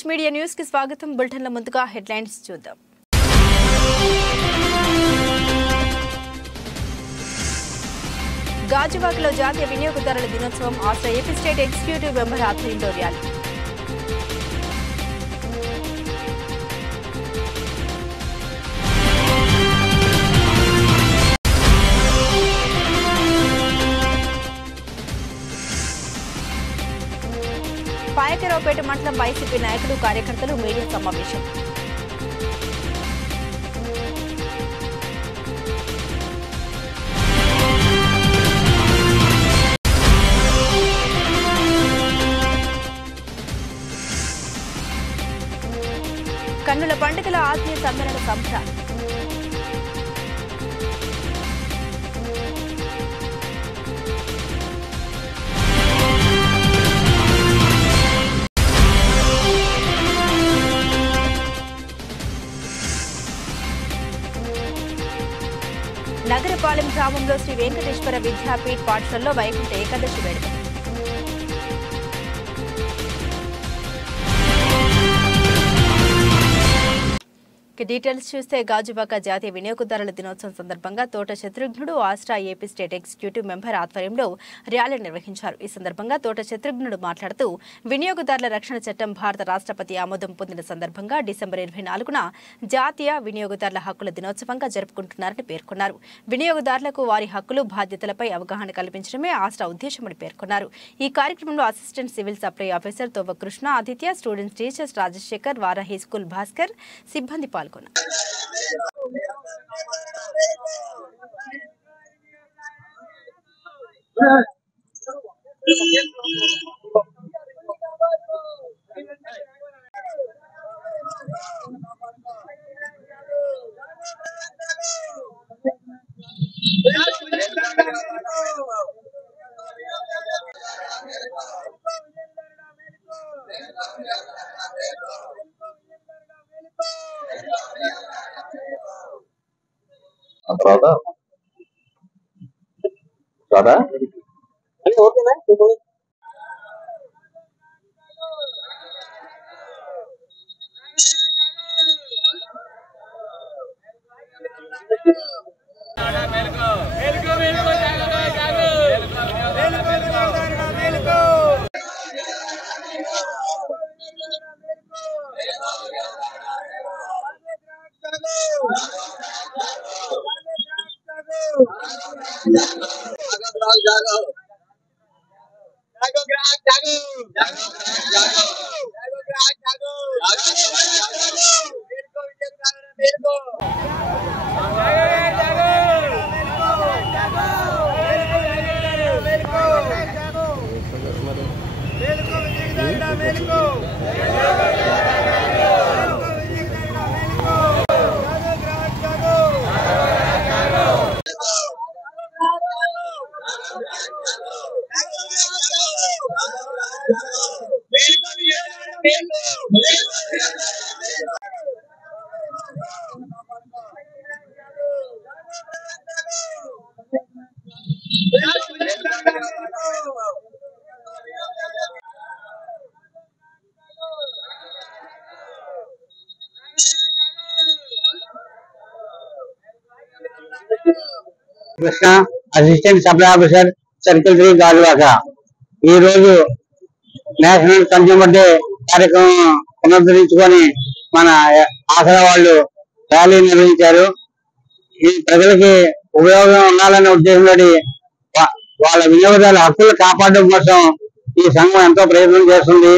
H media news కి స్వాగతం. బులెటిన్ల ముందుగా హెడ్లైన్స్ చూద్దాం. గాజువాకలో జాతీయ వినియోగదారుల దినోత్సవం ఆస్ట్రా ఏపీ స్టేట్ ఎగ్జిక్యూటివ్ మెంబర్ ఆధ్వర్యంలో ర్యాలీ. పాయకరావుపేట మండలం వైసీపీ నాయకులు కార్యకర్తలు మీడియా సమావేశం. కన్నుల పండుగల ఆత్మీయ సమ్మేళన సంబరాలు. నగరపాలెం గ్రామంలో శ్రీ వెంకటేశ్వర విద్యాపీఠ్ పాఠశాలలో వైకుంఠ ఏకాదశి వేడుక. డీటెయిల్స్ చూస్తే గాజువాక జాతీయ వినియోగదారుల దినోత్సవం సందర్భంగా తోట శత్రుఘ్నుడు ఆస్ట్రా ఏపీ స్టేట్ ఎగ్జిక్యూటివ్ మెంబర్ ఆధ్వర్యంలో ర్యాలీ నిర్వహించారు. ఈ సందర్భంగా తోట శత్రుఘ్నుడు మాట్లాడుతూ వినియోగదారుల రక్షణ చట్టం భారత రాష్ట్రపతి ఆమోదం పొందిన సందర్భంగా డిసెంబర్ 24న జాతీయ వినియోగదారుల హక్కుల దినోత్సవంగా జరుపుకుంటున్నారని పేర్కొన్నారు. వినియోగదారులకు వారి హక్కులు బాధ్యతలపై అవగాహన కల్పించడమే ఆస్ట్రా ఉద్దేశమని పేర్కొన్నారు. ఈ కార్యక్రమంలో అసిస్టెంట్ సివిల్ సప్లై ఆఫీసర్ తోవ Krishna, Aditya, students teachers Rajasekhar, Varahi school Bhaskar సిబ్బంది పాల్గొన్నారు. ఓకేనా? Krishna, assistant supply officer, circle 3 Gajuwaka. ఈ రోజు నేషనల్ కన్స్యూమర్ డే కార్యక్రమం పునరుద్ధరించుకొని మన ఆసరా వాళ్ళు ర్యాలీ నిర్వహించారు. ఈ ప్రజలకి ఉపయోగం ఉండాలనే ఉద్దేశంతో వాళ్ళ వినియోగదారుల హక్కులు కాపాడడం కోసం ఈ సంఘం ఎంతో ప్రయత్నం చేస్తుంది.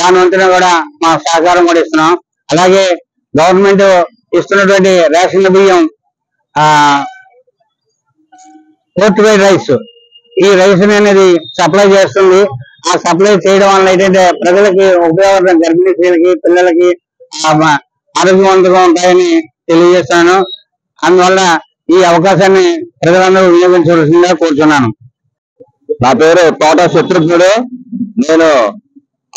దాని వంతున కూడా మా సహకారం కూడా ఇస్తున్నాం. అలాగే గవర్నమెంట్ ఇస్తున్నటువంటి రేషన్ బియ్యం, ఫోర్టిఫైడ్ రైస్, ఈ రైస్ అనేది సప్లై చేస్తుంది. ఆ సప్లై చేయడం వల్ల ఏంటంటే ప్రజలకి ఉపయోగపడడం, గర్భిణీ స్త్రీలకి, పిల్లలకి ఆరోగ్యవంతంగా ఉంటాయని తెలియజేస్తాను. అందువల్ల ఈ అవకాశాన్ని ప్రజలందరూ వినియోగించవలసిందిగా కోరుతున్నాను. నా పేరు తోట శత్రుఘ్నుడు. నేను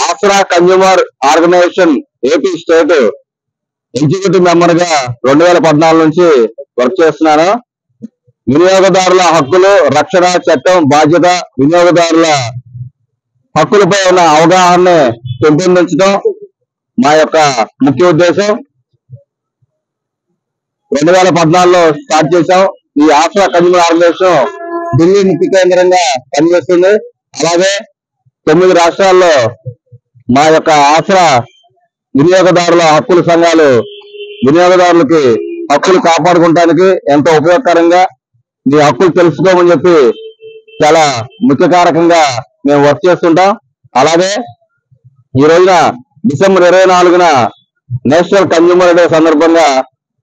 Astra consumer organisation AP state executive member గా 2014 నుంచి వర్క్ చేస్తున్నాను. వినియోగదారుల హక్కులు రక్షణ చట్టం బాధ్యత, వినియోగదారుల హక్కులపై ఉన్న అవగాహన పెంపొందించడం, మా యొక్క ముఖ్య ఉద్దేశం. 2014లో స్టార్ట్ చేశాం. ఈ ఆసరా కన్జ్యూమర్ ఆర్గనైజేషన్ ఢిల్లీ ముఖ్య కేంద్రంగా పనిచేస్తుంది. అలాగే 9 రాష్ట్రాల్లో మా యొక్క ఆసరా వినియోగదారుల హక్కుల సంఘాలు వినియోగదారులకి హక్కులు కాపాడుకోవడానికి ఎంతో ఉపయోగకరంగా మీ హక్కులు తెలుసుకోమని చెప్పి చాలా ముఖ్య కారకంగా మేము వర్క్ చేస్తుంటాం. అలాగే ఈ రోజున డిసెంబర్ 24న నేషనల్ కన్జ్యూమర్ డే సందర్భంగా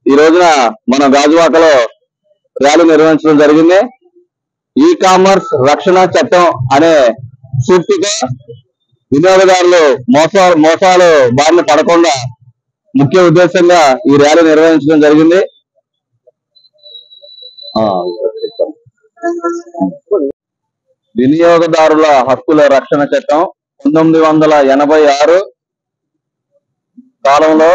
ఈ రోజున మన గాజువాకలో ర్యాలీ నిర్వహించడం జరిగింది. ఈ కామర్స్ రక్షణ చట్టం అనే సూక్తిగా వినియోగదారులు మోసాలు బారిన పడకుండా ముఖ్య ఉద్దేశంగా ఈ ర్యాలీ నిర్వహించడం జరిగింది. వినియోగదారుల హక్కుల రక్షణ చట్టం 1986 కాలంలో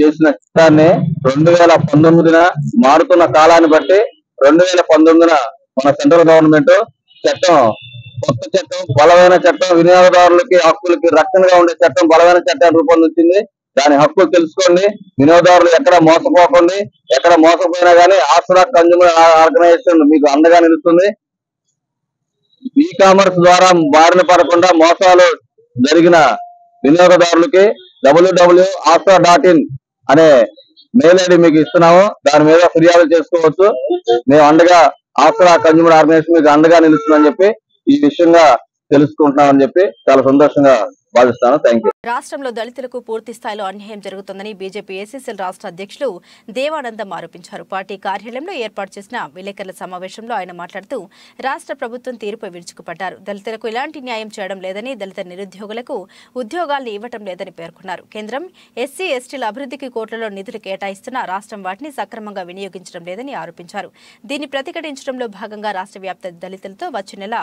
చేసిన చట్టాన్ని 2019న మారుతున్న కాలాన్ని బట్టి 2019న మన సెంట్రల్ గవర్నమెంట్ కొత్త చట్టం, బలమైన చట్టం, వినియోగదారులకి హక్కులకి రక్షణగా ఉండే చట్టం, బలమైన చట్టాన్ని రూపొందించింది. దాని హక్కులు తెలుసుకోండి. వినియోగదారులు ఎక్కడ మోసపోకండి. ఎక్కడ మోసపోయినా కానీ ఆసరా కన్జ్యూమర్ ఆర్గనైజేషన్ మీకు అండగా నిలుస్తుంది. ఈ కామర్స్ ద్వారా బారిన పడకుండా మోసాలు జరిగిన వినియోగదారులకి www.asra.in అనే మెయిల్ ఐడి మీకు ఇస్తున్నాము. దాని మీద ఫిర్యాదు చేసుకోవచ్చు. మేము అండగా ఆసరా కన్జ్యూమర్ ఆర్గనైజేషన్ మీకు అండగా నిలుస్తుందని చెప్పి ఈ విషయంగా తెలుసుకుంటున్నామని చెప్పి చాలా సంతోషంగా భావిస్తాను. Thank you. రాష్ట్రంలో దళితులకు పూర్తి స్థాయిలో అన్యాయం జరుగుతుందని బీజేపీ ఏసీసీఎల్ రాష్ట్ర అధ్యక్షులు దేవానందం ఆరోపించారు. పార్టీ కార్యాలయంలో ఏర్పాటు చేసిన విలేకరుల సమావేశంలో ఆయన మాట్లాడుతూ రాష్ట్ర ప్రభుత్వం తీరుపై విరుచుకుపడ్డారు. దళితులకు ఎలాంటి న్యాయం చేయడం లేదని, దళిత నిరుద్యోగులకు ఉద్యోగాలను ఇవ్వటం లేదని పేర్కొన్నారు. కేంద్రం ఎస్సీ ఎస్టీల అభివృద్ధికి కోట్లలో నిధులు కేటాయిస్తున్నా రాష్ట్రం వాటిని సక్రమంగా వినియోగించడం లేదని ఆరోపించారు. దీన్ని ప్రతిఘటించడంలో భాగంగా రాష్ట్ర వ్యాప్త దళితులతో వచ్చే నెల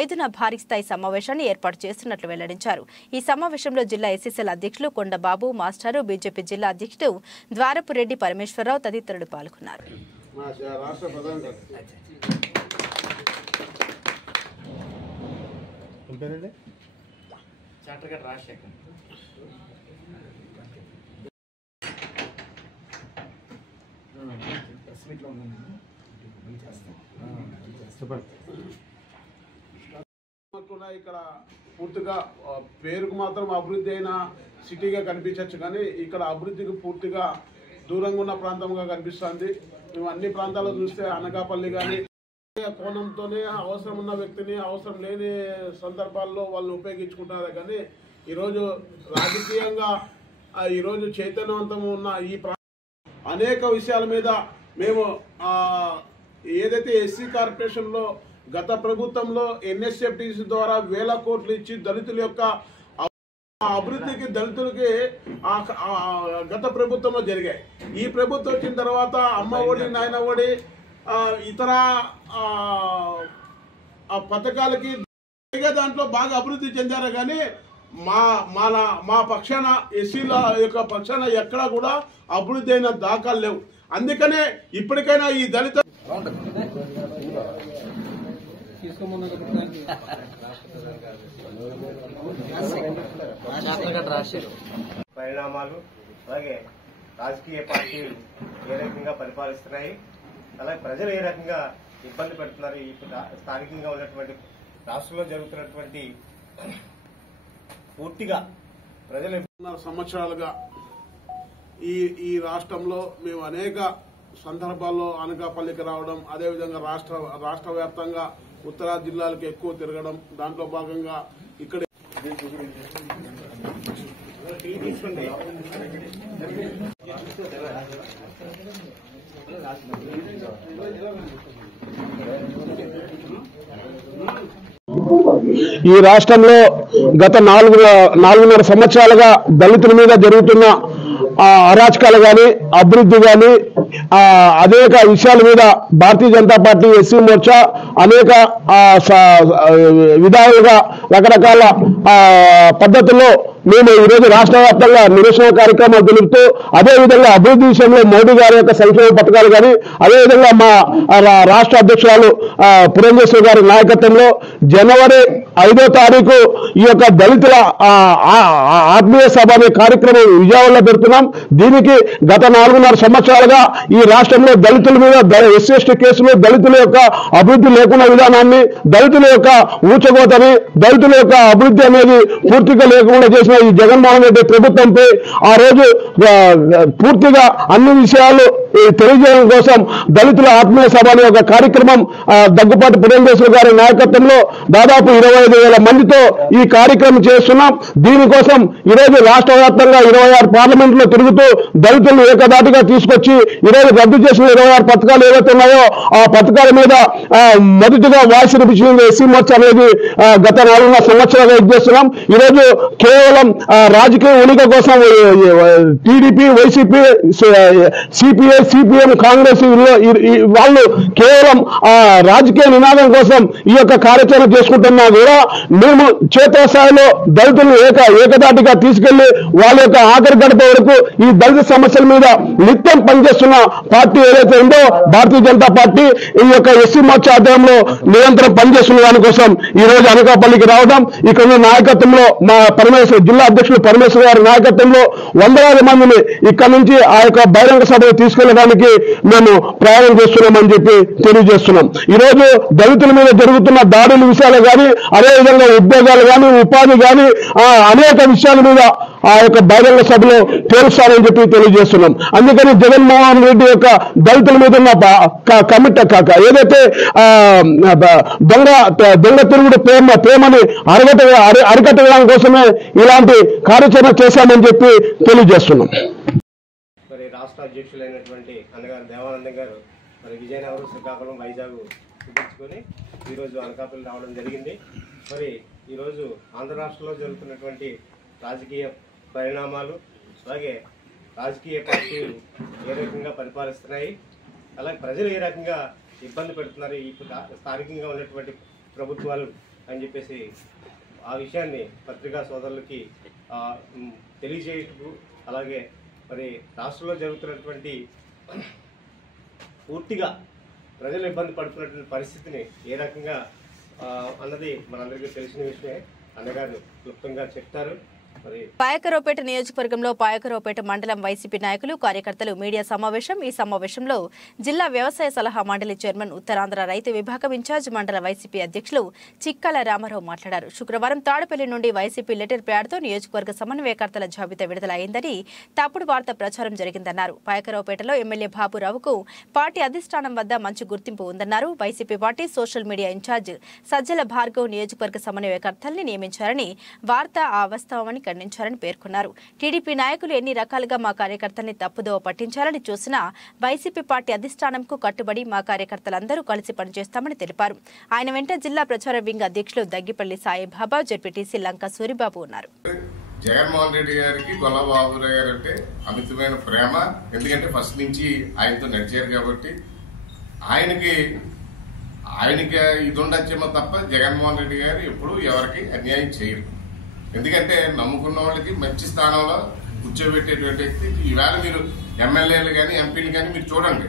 5న భారీ స్థాయి సమావేశాన్ని ఏర్పాటు చేస్తున్నట్లు వెల్లడించారు. ఈ సమావేశంలో జిల్లా ఎస్సీసీఎల్ అధ్యక్షులు కొండబాబు మాస్టారు, బీజేపీ జిల్లా అధ్యక్షుడు ద్వారపురెడ్డి పరమేశ్వరరావు తదితరులు పాల్గొన్నారు. ఇక్కడ పూర్తిగా పేరుకు మాత్రం అభివృద్ధి అయిన సిటీగా కనిపించవచ్చు, కానీ ఇక్కడ అభివృద్ధికి పూర్తిగా దూరంగా ఉన్న ప్రాంతంగా కనిపిస్తుంది. మేము అన్ని ప్రాంతాల్లో చూస్తే అనకాపల్లి కానీ కోణంతోనే అవసరం ఉన్న వ్యక్తిని అవసరం లేని సందర్భాల్లో వాళ్ళు ఉపయోగించుకుంటున్నారు. కానీ ఈరోజు రాజకీయంగా ఈరోజు చైతన్యవంతం ఉన్న ఈ అనేక విషయాల మీద మేము ఏదైతే ఎస్సీ కార్పొరేషన్లో గత ప్రభుత్వంలో ఎన్ఎస్ఎఫ్టీసీ ద్వారా 1000 కోట్లు ఇచ్చి దళితుల యొక్క అభివృద్ధికి దళితులకి గత ప్రభుత్వంలో జరిగాయి. ఈ ప్రభుత్వం వచ్చిన తర్వాత అమ్మ ఒడి, నాయన ఒడి, ఇతర పథకాలకి దాంట్లో బాగా అభివృద్ధి చెందారు. కానీ మా పక్షాన ఎస్సీల యొక్క పక్షాన ఎక్కడా కూడా అభివృద్ధి అయిన దాఖలు లేవు. అందుకనే ఇప్పటికైనా ఈ దళిత పరిణామాలు, అలాగే రాజకీయ పార్టీలు ఏ రకంగా పరిపాలిస్తున్నాయి, అలాగే ప్రజలు ఏ రకంగా ఇబ్బంది పెడుతున్నారు, స్థానికంగా ఉన్నటువంటి రాష్ట్రంలో జరుగుతున్నటువంటి పూర్తిగా ప్రజలు సంవత్సరాలుగా ఈ రాష్ట్రంలో మేము అనేక సందర్భాల్లో అనకాపల్లికి రావడం, అదేవిధంగా రాష్ట్ర వ్యాప్తంగా ఉత్తరాది జిల్లాలకు ఎక్కువ తిరగడం, దాంట్లో భాగంగా ఇక్కడ ఈ రాష్ట్రంలో గత 4.5 సంవత్సరాలుగా దళితుల మీద జరుగుతున్న అరాచకాలు కానీ, అభివృద్ధి కానీ, అనేక విషయాల మీద భారతీయ జనతా పార్టీ ఎస్సీ మోర్చా అనేక విధాలుగా రకరకాల పద్ధతుల్లో మేము ఈరోజు రాష్ట్ర వ్యాప్తంగా నిరసన కార్యక్రమాలు తెలుపుతూ, అదేవిధంగా అభివృద్ధి విషయంలో మోడీ గారి యొక్క సంక్షేమ పథకాలు కానీ, అదేవిధంగా మా రాష్ట్ర అధ్యక్షురాలు పురంధేశ్వరి గారి నాయకత్వంలో జనవరి 5వ తారీఖు ఈ యొక్క దళితుల ఆత్మీయ సభ అనే కార్యక్రమం విజయవాడలో పెడుతున్నాం. దీనికి గత 4.5 సంవత్సరాలుగా ఈ రాష్ట్రంలో దళితుల మీద SC/ST కేసులు, దళితుల యొక్క అభివృద్ధి లేకున్న విధానాన్ని, దళితుల యొక్క ఊచకోతని, దళితుల యొక్క అభివృద్ధి అనేది పూర్తిగా లేకుండా చేసిన ఈ జగన్మోహన్ రెడ్డి ప్రభుత్వంపై ఆ రోజు పూర్తిగా అన్ని విషయాలు తెలియజేయడం కోసం దళితుల ఆత్మీయ సభ అనే ఒక కార్యక్రమం దగ్గుపాటి పురంధేశ్వరి గారి నాయకత్వంలో దాదాపు 25,000 మందితో ఈ కార్యక్రమం చేస్తున్నాం. దీనికోసం ఈరోజు రాష్ట్ర వ్యాప్తంగా 26 పార్లమెంట్లో తిరుగుతూ దళితులను ఏకదాటిగా తీసుకొచ్చి ఈరోజు రద్దు చేసిన 26 పథకాలు ఏవైతే ఉన్నాయో ఆ పథకాల మీద మొదటిగా వాయిస్ వినిపించింది SC మోర్చా అనేది గత 4.5 సంవత్సరాలుగా చేస్తున్నాం. ఈరోజు కేవలం రాజకీయ ఉనికి కోసం TDP, YCP, CPI, CPM, Congress వాళ్ళు కేవలం రాజకీయ నినాదం కోసం ఈ యొక్క కార్యాచరణ చేసుకుంటున్నా కూడా మేము క్షేత్రస్థాయిలో దళితులను ఏకదాటిగా తీసుకెళ్లి వాళ్ళ యొక్క ఆఖరి గడప వరకు ఈ దళిత సమస్యల మీద నిత్యం పనిచేస్తున్న పార్టీ ఏదైతే ఉందో భారతీయ జనతా పార్టీ ఈ యొక్క SC మోర్చా ఆధ్వర్యంలో నిరంతరం పనిచేస్తున్న దానికోసం ఈ రోజు అనకాపల్లికి రావడం, ఇక్కడ ఉన్న నాయకత్వంలో మా జిల్లా అధ్యక్షులు పరమేశ్వర్ గారి నాయకత్వంలో 100,000 మందిని ఇక్కడ నుంచి ఆ యొక్క బహిరంగ సభకు తీసుకెళ్లడానికి మేము ప్రయాణం చేస్తున్నామని చెప్పి తెలియజేస్తున్నాం. ఈరోజు దళితుల మీద జరుగుతున్న దాడుల విషయాలు కానీ, అదేవిధంగా ఉద్యోగాలు కానీ, ఉపాధి కానీ అనేక విషయాల మీద ఆ యొక్క బహిరంగ సభలో తేలుస్తారని చెప్పి తెలియజేస్తున్నాం. అందుకని జగన్మోహన్ రెడ్డి యొక్క దళితుల మీద ఉన్న ఏదైతే దొంగ తిరుగుడు ప్రేమని అరికట్టడం కోసమే ఇలాంటి కార్యాచరణ చేశామని చెప్పి తెలియజేస్తున్నాం. మరి రాష్ట్ర అధ్యక్షులైనటువంటి అన్నగారు దేవానందం గారు మరి విజయనగరం, శ్రీకాకుళం, వైజాగ్ చూపించుకొని ఈరోజు అనకాపల్లి రావడం జరిగింది. మరి ఈరోజు ఆంధ్ర రాష్ట్రంలో జరుగుతున్నటువంటి రాజకీయ పరిణామాలు, అలాగే రాజకీయ పార్టీలు ఏ రకంగా పరిపాలిస్తున్నాయి, అలాగే ప్రజలు ఏ రకంగా ఇబ్బంది పెడుతున్నారు ఈ స్థానికంగా ఉన్నటువంటి ప్రభుత్వాలు అని చెప్పేసి ఆ విషయాన్ని పత్రికా సోదరులకి తెలియజేయటకు, అలాగే మరి రాష్ట్రంలో జరుగుతున్నటువంటి పూర్తిగా ప్రజలు ఇబ్బంది పడుతున్నటువంటి పరిస్థితిని ఏ రకంగా అన్నది మనందరికీ తెలిసిన విషయమే. అన్నగారు క్లుప్తంగా చెప్తారు. పాయకరావుపేట నియోజకవర్గంలో పాయకరావుపేట మండలం వైసీపీ నాయకులు, కార్యకర్తలు మీడియా సమావేశం. ఈ సమావేశంలో జిల్లా వ్యవసాయ సలహా మండలి చైర్మన్, ఉత్తరాంధ్ర రైతు విభాగం ఇన్ఛార్జ్ మండల వైసీపీ అధ్యక్షులు చిక్కల రామారావు మాట్లాడారు. శుక్రవారం తాడపల్లి నుండి వైసీపీ లెటర్ ప్యాడ్తో నియోజకవర్గ సమన్వయకర్తల జాబితా విడుదల అయిందని తప్పుడు వార్త ప్రచారం జరిగిందన్నారు. పాయకరావుపేటలో ఎమ్మెల్యే బాబురావుకు పార్టీ అధిష్టానం వద్ద మంచి గుర్తింపు ఉందన్నారు. YCP party social media incharge Sajjala Bhargav నియోజకవర్గ సమన్వయకర్తల్ని నియమించారని వార్త అవాస్తవమని ఖండించారని పేర్కొన్నారు. టీడీపీ నాయకులు ఎన్ని రకాలుగా మా కార్యకర్తల్ని తప్పుదోవ పట్టించాలని చూసినా వైసీపీ పార్టీ అధిష్టానంకు కట్టుబడి మా కార్యకర్తలందరూ కలిసి పనిచేస్తామని తెలిపారు. ఆయన వెంట జిల్లా ప్రచార వింగ్ అధ్యక్షులు దగ్గిపల్లి సాయిబాబా, జెడ్పీటీసీ లంక సూరిబాబు ఉన్నారు. జగన్మోహన్ రెడ్డి గారికి గొల్లబాబు గారు అంటే అమితమైన ప్రేమ. ఎందుకంటే ఫస్ట్ నుంచి ఆయనతో నడిచారు కాబట్టి ఆయనకి ఇది ఉండొచ్చేమో తప్ప జగన్మోహన్ రెడ్డి గారు ఎప్పుడు ఎవరికి అన్యాయం చేయరు. ఎందుకంటే నమ్ముకున్న వాళ్ళకి మంచి స్థానంలో కూర్చోబెట్టేటువంటి వ్యక్తి. ఈవేళ మీరు ఎమ్మెల్యేలు కానీ ఎంపీలు కానీ మీరు చూడండి,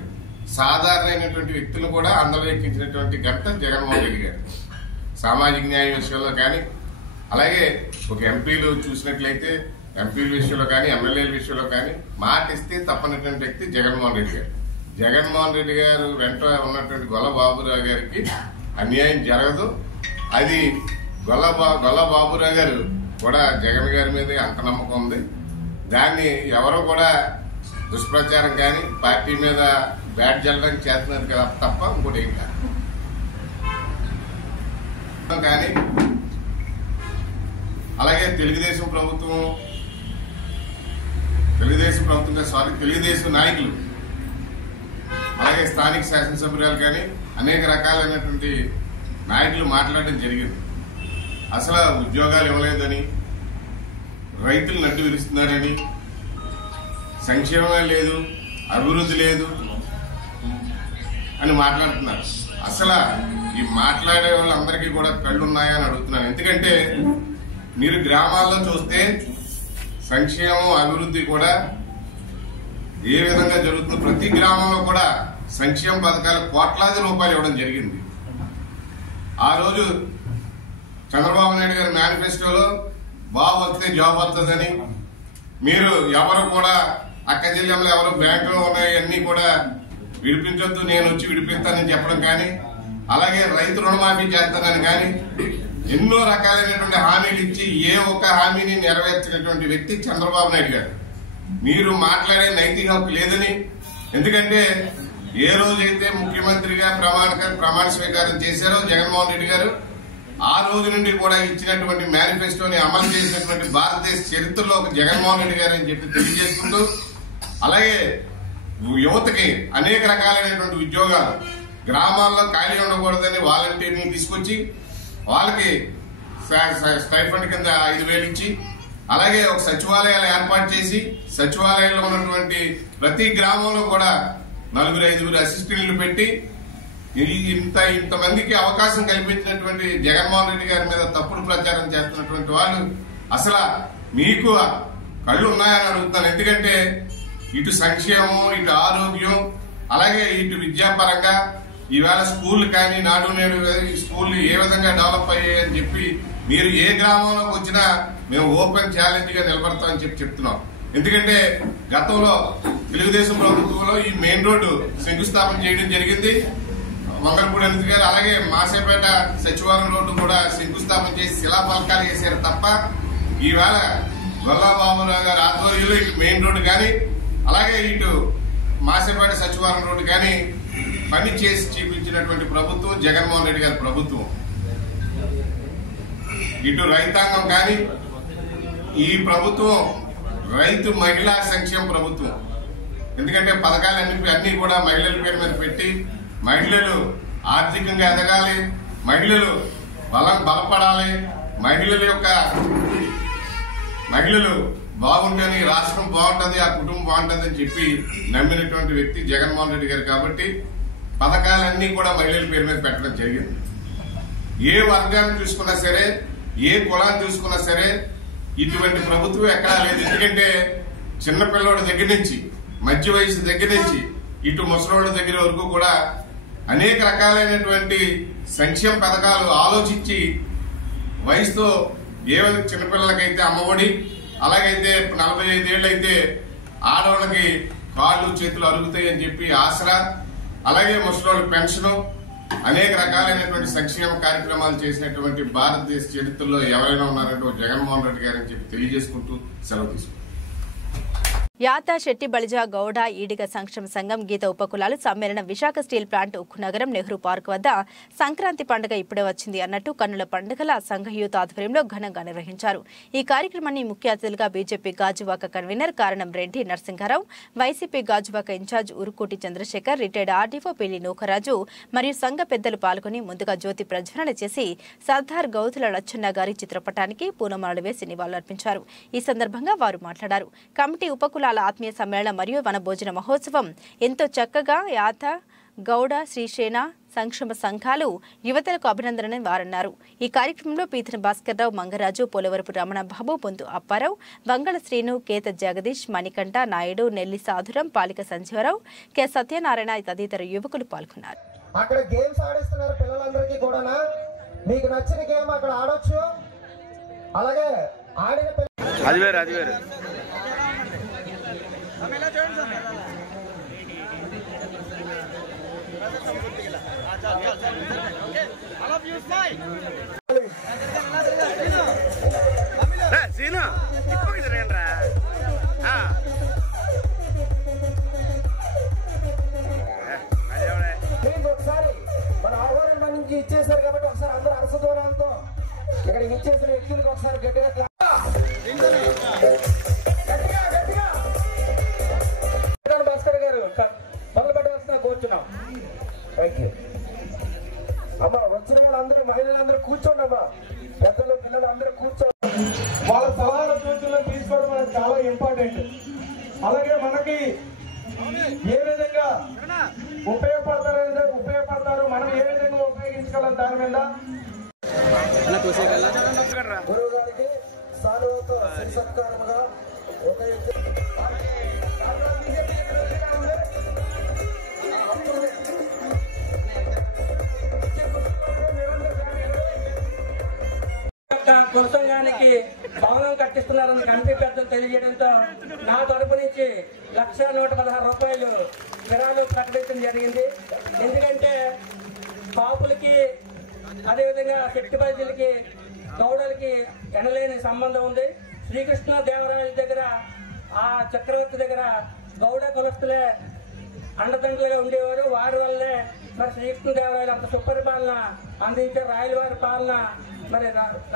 సాధారణమైనటువంటి వ్యక్తులు కూడా అందరూ ఎక్కించినటువంటి ఘనత జగన్మోహన్ రెడ్డి గారు. సామాజిక న్యాయ విషయంలో కానీ, అలాగే ఒక ఎంపీలు చూసినట్లయితే ఎంపీల విషయంలో కానీ ఎమ్మెల్యేల విషయంలో కానీ మాట ఇస్తే తప్పనటువంటి వ్యక్తి జగన్మోహన్ రెడ్డి గారు. జగన్మోహన్ రెడ్డి గారు వెంట ఉన్నటువంటి గొల్లబాబురావు గారికి అన్యాయం జరగదు. అది గొల్లబాబురావు గారు కూడా జగన్ గారి మీద అంత నమ్మకం ఉంది. దాన్ని ఎవరో కూడా దుష్ప్రచారం కానీ పార్టీ మీద బ్యాట్ జల్లడానికి చేస్తున్నారు కదా తప్ప ఇంకోటి ఏం కాదు. కానీ అలాగే తెలుగుదేశం నాయకులు, అలాగే స్థానిక శాసనసభ్యురాలు కానీ అనేక రకాలైనటువంటి నాయకులు మాట్లాడడం జరిగింది. అసలు ఉద్యోగాలు ఇవ్వలేదని, రైతులు నడ్డు విరుస్తున్నారని, సంక్షేమమే లేదు, అభివృద్ధి లేదు అని మాట్లాడుతున్నారు. అసలు ఈ మాట్లాడే వాళ్ళందరికీ కూడా కళ్ళున్నాయా అని అడుగుతున్నాను. ఎందుకంటే మీరు గ్రామాల్లో చూస్తే సంక్షేమం, అభివృద్ధి కూడా ఏ విధంగా జరుగుతుందో ప్రతి గ్రామంలో కూడా సంక్షేమ పథకాలు కోట్లాది రూపాయలు ఇవ్వడం జరిగింది. ఆ రోజు చంద్రబాబు నాయుడు గారి మేనిఫెస్టోలో బాబు వస్తే జాబ్ వస్తుందని, మీరు ఎవరు కూడా అక్క జిల్లాలో ఎవరు బ్యాంకులో ఉన్నాయి అన్ని కూడా విడిపించొద్దు, నేను వచ్చి విడిపిస్తానని చెప్పడం కానీ, అలాగే రైతు రుణమాఫీ చేస్తానని కానీ ఎన్నో రకాలైనటువంటి హామీలు ఇచ్చి ఏ ఒక్క హామీని నెరవేర్చినటువంటి వ్యక్తి చంద్రబాబు నాయుడు గారు. మీరు మాట్లాడే నైతిక హక్కు లేదని, ఎందుకంటే ఏ రోజైతే ముఖ్యమంత్రిగా ప్రమాణ స్వీకారం చేశారో జగన్మోహన్ రెడ్డి గారు, ఆ రోజు నుండి కూడా ఇచ్చినటువంటి మేనిఫెస్టోని అమలు చేసినటువంటి భారతదేశ చరిత్రలో ఒక జగన్మోహన్ రెడ్డి గారు అని చెప్పి తెలియజేసుకుంటూ, అలాగే యువతకి అనేక రకాలైనటువంటి ఉద్యోగాలు, గ్రామాల్లో ఖాళీ ఉండకూడదని వాలంటీర్ని తీసుకొచ్చి వాళ్ళకి స్టైఫండ్ కింద 5,000 ఇచ్చి, అలాగే ఒక సచివాలయాలు ఏర్పాటు చేసి సచివాలయంలో ఉన్నటువంటి ప్రతి గ్రామంలో కూడా 4-5 అసిస్టెంట్లు పెట్టి ఇంతమందికి అవకాశం కల్పించినటువంటి జగన్మోహన్ రెడ్డి గారి మీద తప్పుడు ప్రచారం చేస్తున్నటువంటి వాళ్ళు అసలు మీకు కళ్ళు ఉన్నాయని అడుగుతున్నాను. ఎందుకంటే ఇటు సంక్షేమం, ఇటు ఆరోగ్యం, అలాగే ఇటు విద్యాపరంగా ఈవేళ స్కూల్ కానీ నాడు నేడు స్కూల్ ఏ విధంగా డెవలప్ అయ్యాయని చెప్పి మీరు ఏ గ్రామంలోకి వచ్చినా మేము ఓపెన్ ఛాలెంజ్ గా నిలబడతామని చెప్పి చెప్తున్నాం. ఎందుకంటే గతంలో తెలుగుదేశం ప్రభుత్వంలో ఈ మెయిన్ రోడ్డు శంకుస్థాపన చేయడం జరిగింది మంగళపూడి అనిత గారు, అలాగే మాసేపేట సచివాలయం రోడ్డు కూడా శంకుస్థాపన చేసి శిలాఫలకాలు వేశారు తప్ప ఈవేళ గొల్లాబాబురావు గారి ఆధ్వర్యంలో ఇటు మెయిన్ రోడ్డు కానీ అలాగే ఇటు మాసేపేట సచివాలయం రోడ్డు కానీ పని చేసి చూపించినటువంటి ప్రభుత్వం జగన్మోహన్ రెడ్డి గారి ప్రభుత్వం. ఇటు రైతాంగం కానీ ఈ ప్రభుత్వం రైతు మహిళా సంక్షేమ ప్రభుత్వం. ఎందుకంటే పథకాలన్నీ కూడా మహిళల పేరు మీద పెట్టి మహిళలు ఆర్థికంగా ఎదగాలి, మహిళలు బలపడాలి, మహిళలు బాగుంటని రాష్ట్రం బాగుంటది, ఆ కుటుంబం బాగుంటది అని చెప్పి నమ్మినటువంటి వ్యక్తి జగన్మోహన్ రెడ్డి గారు. కాబట్టి పథకాలన్నీ కూడా మహిళల పేరు మీద పెట్టడం జరిగింది. ఏ వర్గాన్ని చూసుకున్నా సరే, ఏ కులాన్ని చూసుకున్నా సరే ఇటువంటి ప్రభుత్వం ఎక్కడా లేదు. ఎందుకంటే చిన్నపిల్లడి దగ్గర నుంచి మధ్య వయసు దగ్గర నుంచి ఇటు ముసలోళ్ళ దగ్గర వరకు కూడా అనేక రకాలైనటువంటి సంక్షేమ పథకాలు ఆలోచించి వయసుతో ఏ చిన్నపిల్లలకైతే అమ్మఒడి, అలాగైతే 45 ఏళ్ళు అయితే ఆడవాళ్ళకి కాళ్ళు చేతులు అరుగుతాయి అని చెప్పి ఆసరా, అలాగే ముసలోళ్ళ పెన్షన్, అనేక రకాలైనటువంటి సంక్షేమ కార్యక్రమాలు చేసినటువంటి భారతదేశ చరిత్రలో ఎవరైనా ఉన్నారంటే జగన్మోహన్ రెడ్డి గారని చెప్పి తెలియజేసుకుంటూ సెలవు తీసుకుంటాం. యాతా శెట్టి బలిజ గౌడ ఈడిగ సంక్షేమ సంఘం గీత ఉపకులాలు సమ్మేళనం విశాఖ స్టీల్ ప్లాంట్ ఉక్కు నగరం నెహ్రూ పార్క్ వద్ద సంక్రాంతి పండుగ ఇప్పుడే వచ్చింది అన్నట్టు కన్నుల పండుగల సంఘ యూత్ ఆధ్వర్యంలో ఘనంగా నిర్వహించారు. ఈ కార్యక్రమాన్ని ముఖ్య అతిథులుగా BJP Gajuwaka convener Karanam Reddy Narasimha Rao, YCP Gajuwaka incharge Urukoti Chandrasekhar, retired RDO Pilli Nookaraju మరియు సంఘ పెద్దలు పాల్గొని ముందుగా జ్యోతి ప్రజ్వలన చేసి సర్దార్ గౌతుల లచ్చన్న గారి చిత్రపటానికి పూలమాలలు వేసి నివాళులర్పించారు. ఈ సందర్భంగా వారు మాట్లాడారు. కమిటీ ఉపకులాల ఆత్మీయ సమ్మేళనం మరియు వనభోజన మహోత్సవం ఎంతో చక్కగా యాత గౌడ శ్రీసేన సంక్షేమ సంఘాలు యువతలకు అభినందనని వారన్నారు. ఈ కార్యక్రమంలో పీతన భాస్కర్రావు, మంగరాజు, పోలవరపు రమణ బాబు, పొందు అప్పారావు, వంగళ శ్రీను, కేత జగదీష్, మణికంఠ నాయుడు, నెల్లి సాధురం, పాలిక సంజీవరావు, కె సత్యనారాయణ తదితర యువకులు పాల్గొన్నారు. అక్కడ గేమ్స్ ఆడిస్తున్నారు పిల్లలందరికీ కూడా. మీకు నచ్చిన గేమ్ అక్కడ ఆడొచ్చు. అలాగే ఆడిన ఒకసారి మన ఆహ్వానం మన నుంచి ఇచ్చేసారు కాబట్టి ఒకసారి అందరూ అరస దూరాలతో ఇక్కడ ఇచ్చేసిన వ్యక్తులకు ఒకసారి గట్టిగా భాస్కర్ గారు మొదలు పెట్టవలసిన కూర్చున్నాం. అమ్మా వచ్చిన వాళ్ళందరూ మహిళలందరూ కూర్చోండి అమ్మా, పెద్దలు పిల్లలు అందరూ కూర్చోండి. వాళ్ళ సలహాల సూచనలు తీసుకోవడం మనకు చాలా ఇంపార్టెంట్. అలాగే మనకి ఏ విధంగా ఉపయోగపడతారు, మనం ఏ విధంగా ఉపయోగించగలం దాని మీద గురువు గారికి సానువుతో సత్కారముగా ఒక వారికి భవనం కట్టిస్తున్నారని కమిటీ పెద్దలు తెలియజేయడంతో నా తరపు నుంచి 1,116 రూపాయలు విరాళాలు ప్రకటించడం జరిగింది. ఎందుకంటే కాపులకి అదేవిధంగా శక్తి బయలుకి గౌడలకి ఎనలేని సంబంధం ఉంది. శ్రీకృష్ణ దేవరాయల దగ్గర ఆ చక్రవర్తి దగ్గర గౌడ కులస్తులే అండదండలుగా ఉండేవారు. వారి వల్లే మరి శ్రీకృష్ణదేవరాయలు అంత సుపరిపాలన అందించే రాయల వారి పాలన మరి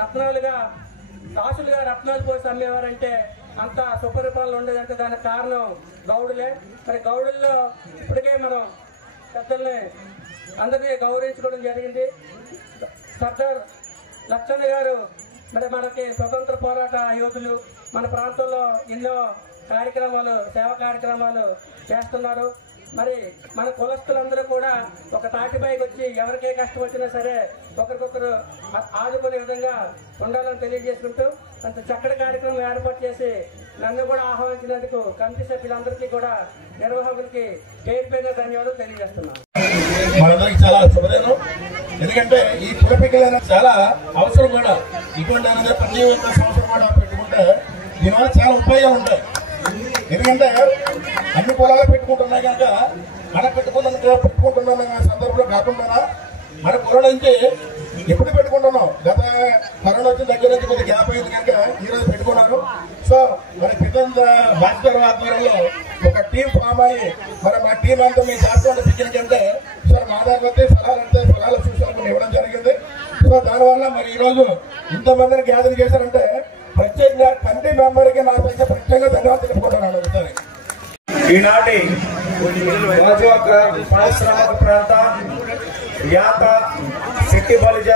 రత్నాలుగా రాసులుగా రత్నాలు పోసి అమ్మేవారంటే అంత సుపరిపాలన ఉండేదంటే దానికి కారణం గౌడులే. మరి గౌడుల్లో ఇప్పటికే మనం పెద్దల్ని అందరినీ గౌరవించుకోవడం జరిగింది. సర్దార్ లచ్చన్న గారు మరి మనకి స్వతంత్ర పోరాట యోధులు, మన ప్రాంతంలో ఎన్నో కార్యక్రమాలు సేవా కార్యక్రమాలు చేస్తున్నారు. మరి మన కులస్తులందరూ కూడా ఒక తాటిపైకి వచ్చి ఎవరికే కష్టం వచ్చినా సరే ఒకరికొకరు ఆదుకునే విధంగా ఉండాలని తెలియజేసుకుంటూ అంత చక్కటి కార్యక్రమం ఏర్పాటు చేసి నన్ను కూడా ఆహ్వానించినందుకు కమిటీ సభ్యులందరికీ కూడా నిర్వాహకులకి పేరు పేరున ధన్యవాదాలు తెలియజేస్తున్నాను. మనందరికి చాలా శుభదినం. ఎందుకంటే ఈ పులపికలైన చాలా అవసరం కూడా. ఇటువంటి అనేది ప్రతి ఒక్క సంవత్సరం కూడా పెట్టుకుంటే దీనివల్ల చాలా ఉపయోగాలు ఉంటాయి. ఎందుకంటే అన్ని పొలాలు పెట్టుకుంటున్నాయి కనుక మనం పెట్టుకుంటున్న సందర్భంలో కాకుండా మన పొలం నుంచి ఎప్పుడు పెట్టుకుంటున్నాం. గత కరోనా వచ్చిన దగ్గర నుంచి కొద్దిగా గ్యాప్ అయింది కనుక ఈరోజు పెట్టుకున్నాను. సో మరి పితంద భాస్కర్ ఆధ్వర్యంలో ఒక టీం ఫామ్ అయ్యి మరి మా టీం అంతా మీ శాస్త్రాలు పిక్కిన అంటే సార్ మా దగ్గర వస్తే సలహాలు సూచనలు ఇవ్వడం జరిగింది. సో దానివల్ల మరి ఈరోజు ఇంతమందిని గ్యాదర్ చేశారంటే ప్రత్యేకంగా కమిటీ మెంబర్కి నా దగ్గర ప్రత్యేకంగా ధన్యవాదాలు తెలుపుకుంటున్నాను. ఈనాటి గాజువాక పారిశ్రామిక ప్రాంత యాత శెట్టి బలిజ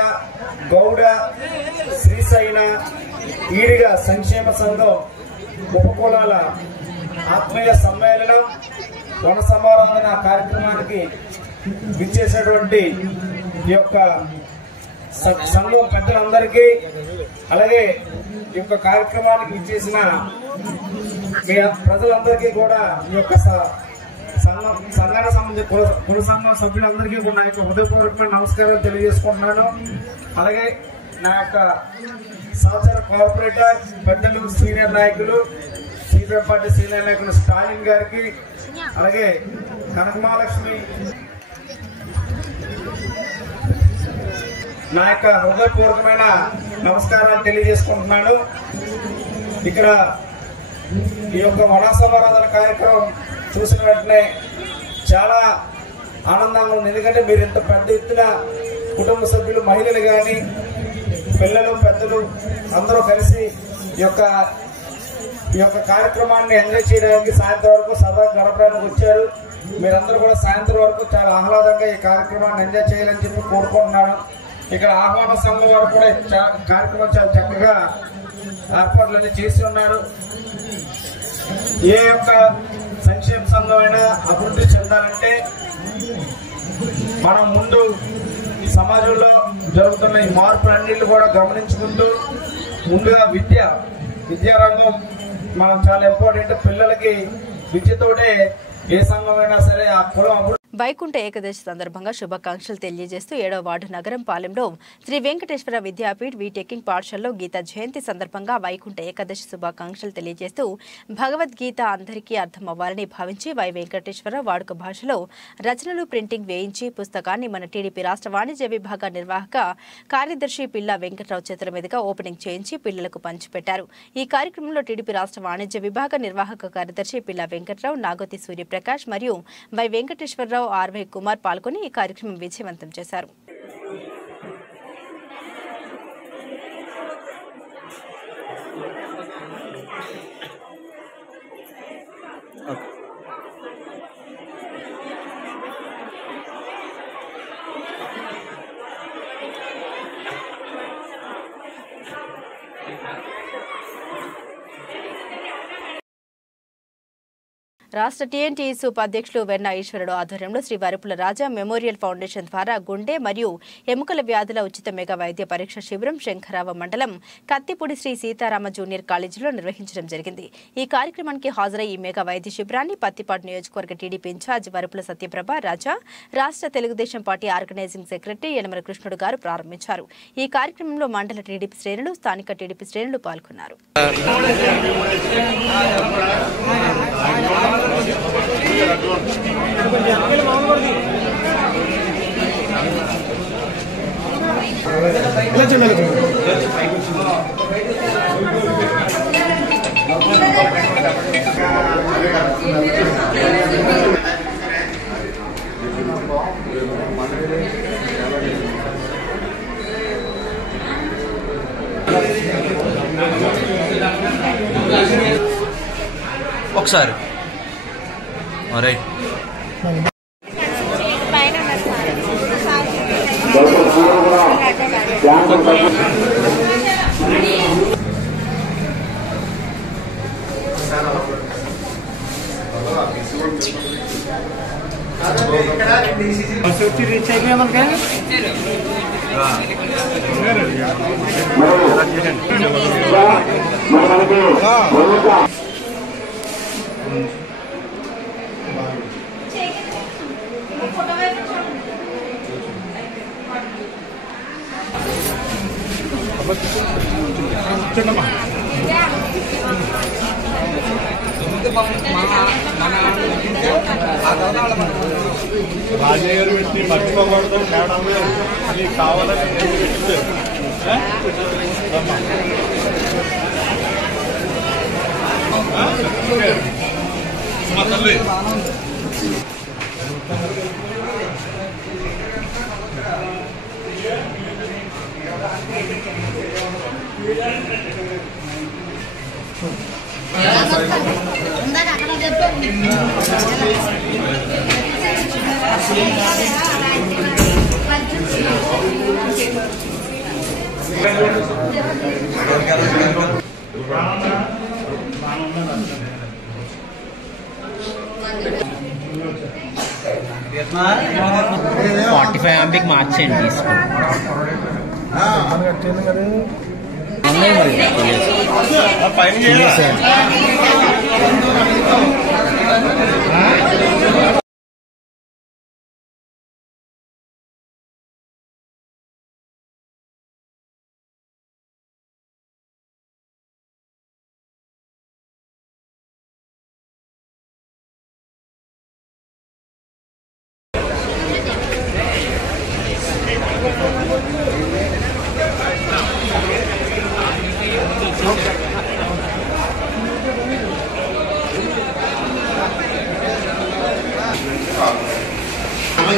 గౌడ శ్రీశైన ఈడిగ సంక్షేమ సంఘం ఉపకులాల ఆత్మీయ సమ్మేళనం వన సమారాధన కార్యక్రమానికి విచ్చేసినటువంటి ఈ యొక్క సంఘం పెద్దలందరికీ అలాగే ఈ యొక్క కార్యక్రమానికి విచ్చేసిన మీ ప్రజలందరికీ కూడా ఈ యొక్క సంఘానికి సంబంధించిన కుల సంఘం సభ్యులందరికీ కూడా నా యొక్క హృదయపూర్వకమైన నమస్కారాలు తెలియజేసుకుంటున్నాను. అలాగే నా యొక్క సహచర కార్పొరేటర్ పెద్దలు సీనియర్ నాయకులు సిపిఎం పార్టీ సీనియర్ నాయకులు స్టాలిన్ గారికి అలాగే కనకమహాలక్ష్మి నా యొక్క హృదయపూర్వకమైన నమస్కారాలు తెలియజేసుకుంటున్నాను. ఇక్కడ ఈ యొక్క వన సమారాధన కార్యక్రమం చూసిన వెంటనే చాలా ఆనందంగా ఉంది. ఎందుకంటే మీరు ఇంత పెద్ద ఎత్తున కుటుంబ సభ్యులు మహిళలు కానీ పిల్లలు పెద్దలు అందరూ కలిసి ఈ యొక్క కార్యక్రమాన్ని ఎంజాయ్ చేయడానికి సాయంత్రం వరకు సరదా గడపడానికి వచ్చారు. మీరందరూ కూడా సాయంత్రం వరకు చాలా ఆహ్లాదంగా ఈ కార్యక్రమాన్ని ఎంజాయ్ చేయాలని చెప్పి కోరుకుంటున్నాను. ఇక్కడ ఆహ్వాన సంఘం వారు కూడా కార్యక్రమం చాలా చక్కగా ఏర్పాట్లన్నీ చేసి ఉన్నారు. ఏ యొక్క సంక్షేమ సంఘం అయినా అభివృద్ధి చెందాలంటే మనం ముందు సమాజంలో జరుగుతున్న ఈ మార్పులన్నింటినీ కూడా గమనించుకుంటూ ముందుగా విద్యారంగం మనం చాలా ఇంపార్టెంట్. పిల్లలకి విద్యతోటే ఏ సంఘం అయినా సరే ఆ కులం అభివృద్ధి. వైకుంఠ ఏకాదశి సందర్భంగా శుభాకాంక్షలు తెలియజేస్తూ 7వ వార్డు నగరం పాలెంలో శ్రీ వెంకటేశ్వర విద్యాపీఠ్ వీటెకింగ్ పాఠశాలలో గీతా జయంతి సందర్భంగా వైకుంఠ ఏకాదశి శుభాకాంక్షలు తెలియజేస్తూ భగవద్గీత అందరికీ అర్థమవ్వాలని భావించి వై వెంకటేశ్వర వాడుక భాషలో రచనలు ప్రింటింగ్ వేయించి పుస్తకాన్ని మన టీడీపీ రాష్ట్ర వాణిజ్య విభాగ నిర్వాహక కార్యదర్శి పిల్ల వెంకట్రావు చేతుల మీదుగా ఓపెనింగ్ చేయించి పిల్లలకు పంచిపెట్టారు. ఈ కార్యక్రమంలో టీడీపీ రాష్ట్ర వాణిజ్య విభాగ నిర్వాహక కార్యదర్శి పిల్ల వెంకట్రావు, నాగోతి సూర్యప్రకాష్ మరియు వై వెంకటేశ్వరరావు, ఆర్వై కుమార్ పాల్గొని ఈ కార్యక్రమం విజయవంతం చేశారు. రాష్ట్ర టీఎన్టీయూసీ ఉపాధ్యక్షులు వెన్న ఈశ్వరుడు ఆధ్వర్యంలో శ్రీ వరుపుల రాజా మెమోరియల్ ఫౌండేషన్ ద్వారా గుండె మరియు ఎముకల వ్యాధుల ఉచిత మెగా వైద్య పరీక్ష శిబిరం శంఖరావ మండలం కత్తిపూడి శ్రీ సీతారామ జూనియర్ కాలేజీలో నిర్వహించడం జరిగింది. ఈ కార్యక్రమానికి హాజరై ఈ మెగా వైద్య శిబిరాన్ని పత్తిపాడు నియోజకవర్గ టీడీపీ ఇన్ఛార్జ్ వరుపుల సత్యప్రభ రాజా, రాష్ట్ర Telugu Desam party organising secretary Yanamala Krishnudu గారు ప్రారంభించారు. ఈ కార్యక్రమంలో మండల టీడీపీ శ్రేణులు, స్థానిక టీడీపీ శ్రేణులు పాల్గొన్నారు. ఒకసారి రాజయ్య గారు పెట్టి మర్చిపోకూడదు మేడం అది కావాలని మా తల్లి MBకి మార్చేయండి తీసుకోండి.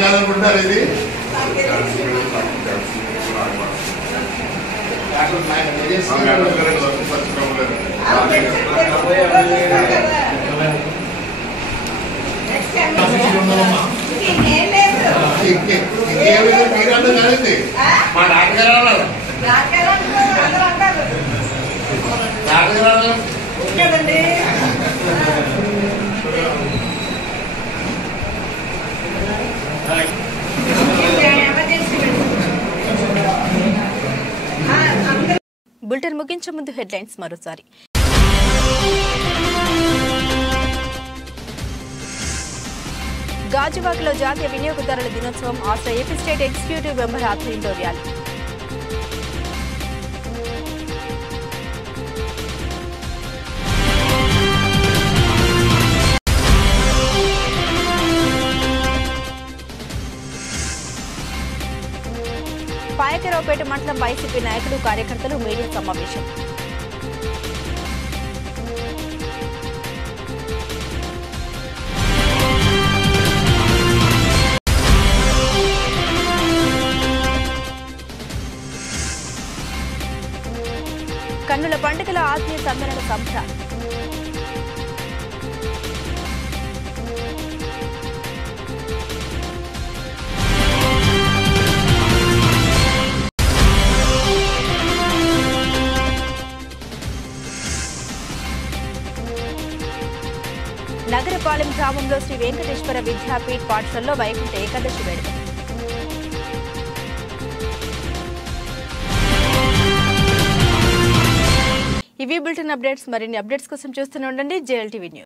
కాదనుకుంటున్నారు ఇది ఇంకేమి కాదండి మా డాక్టర్ గారు బులెటిన్ ముగించే ముందు హెడ్లైన్స్ మరోసారి. గాజువాకలో జాతీయ వినియోగదారుల దినోత్సవం ఆస్ట్రా ఏపీ స్టేట్ ఎగ్జిక్యూటివ్ మెంబర్ ఆధ్వర్యంలో ర్యాలీ. పాయకరావుపేట మండలం వైసీపీ నాయకులు, కార్యకర్తలు మీడియా సమావేశం. కన్నుల పండుగల ఆత్మీయ సమ్మేళన సంబరాలు. నగరపాలెం గ్రామంలో శ్రీ వెంకటేశ్వర విద్యాపీఠ్ పాఠశాలలో వైకుంఠ ఏకాదశి వేడుక. ఇవి బులెటిన్ అప్డేట్స్. మరిన్ని అప్డేట్స్ కోసం చూస్తూనే ఉండండి JLTV న్యూస్.